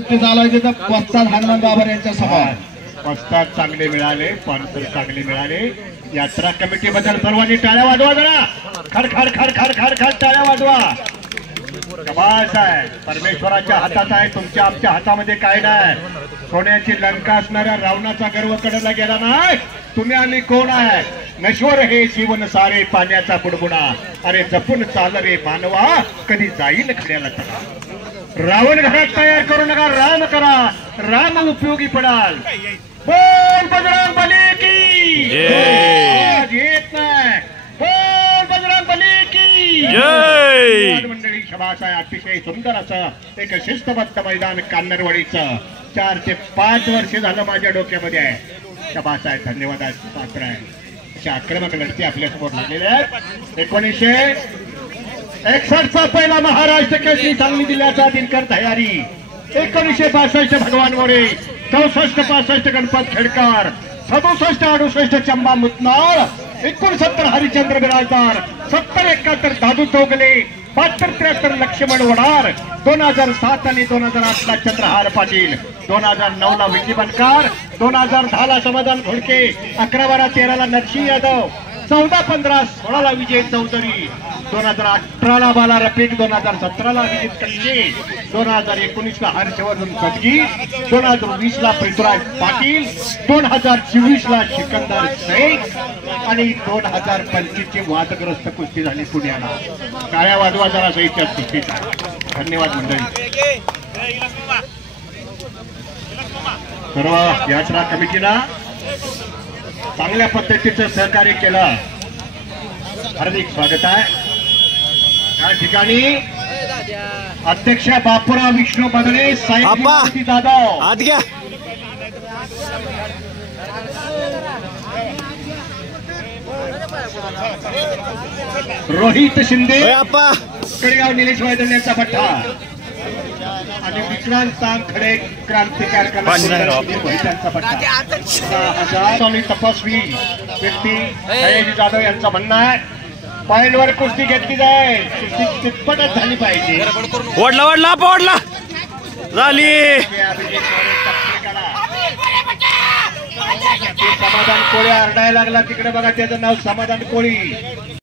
चालवायचे तर पस्ताद हनुमान बाबर यांच्या सभा पस्ताद चांगले मिळाले, पानसर चांगले मिळाले। यात्रा कमिटी बद्दल सर्वांनी टाळ्या वाजवा जरा, खड खड खड खड खड खड टाळ्या वाजवा। कमाल आहे, परमेश्वराच्या हातात आहे, तुमच्या आमच्या हातामध्ये काय नाही। सोन्याची लंका असणाऱ्या रावणाचा गर्व कडेला गेला नाही। तुम्ही आम्ही कोण आहे? नश्वर हे जीवन सारे पाण्याचा बुडबुडा, अरे जपून चाल रे मानवा, कधी जाईल खड्याला तडा। रावण घरात तयार करू नका, राम करा, राम उपयोगी पडाल। बोल बजरंग बली की जय। येत नाही, बोल बजरंग बली की जय। मंडळी शबास आहे, अतिशय सुंदर असं एक शिस्तबद्ध मैदान कान्नरवाडीचं 4 ते 5 वर्ष झालं माझ्या डोक्यामध्ये आहे। शबास आहे, धन्यवाद आहे, पात्र आहे। अशा आक्रमक लढती आपल्यासमोर लागलेल्या आहेत। 1961चा पहिला महाराष्ट्र केसरी सांगली जिल्ह्याचा दिनकर तयारी। 1962 भगवान मोरे, 64-65 गणपत खेडकर, 67-68 चंबा मुतनाळ, 69 हरिचंद्र बिराजदार, 70-71 दादू चौगले, 72-73 लक्ष्मण वडार, 2007 आणि 2008ला चंद्रहार पाटील, 2009ला विकी बनकार, 2010ला समाधान घोडके, 11-12-13ला नरसिंह यादव, 14-15-16ला विजय चौधरी, 2018ला बाला रफिक, 2017ला अभिजित कल्ले, 2019ला हर्षवर्धन सदगी, 2020ला पृथ्वीराज पाटील, 2024ला सिकंदर शेख आणि 2025ची वादग्रस्त कुस्ती झाली पुण्याला। टाळ्या वाजवा जरा सहित कुस्तीचा। धन्यवाद मंडळी। सर्व यात्रा कमिटीला चांगल्या पद्धतीचं सहकार्य केलं, हार्दिक स्वागत आहे। या ठिकाणी अध्यक्ष बापूराव विष्णू बदले, साहेब जाधव, आत घ्या, रोहित शिंदे, कडेगाव निलेश वैद्य यांचा पट्टा आणि विक्रांत सांगखडे क्रांतिकार कलाकारांचा पट्टा। तपस्वी व्यक्ती सयाजी जाधव यांचं म्हणणं आहे, पॉइंटवर कुस्ती घेतली जाईल, कुस्ती तिप्पटच झाली पाहिजे। ओढला ओढला ओढला झाली। समाधान कोळी आरडायला लागला, तिकडे बघा, त्याचं नाव समाधान कोळी।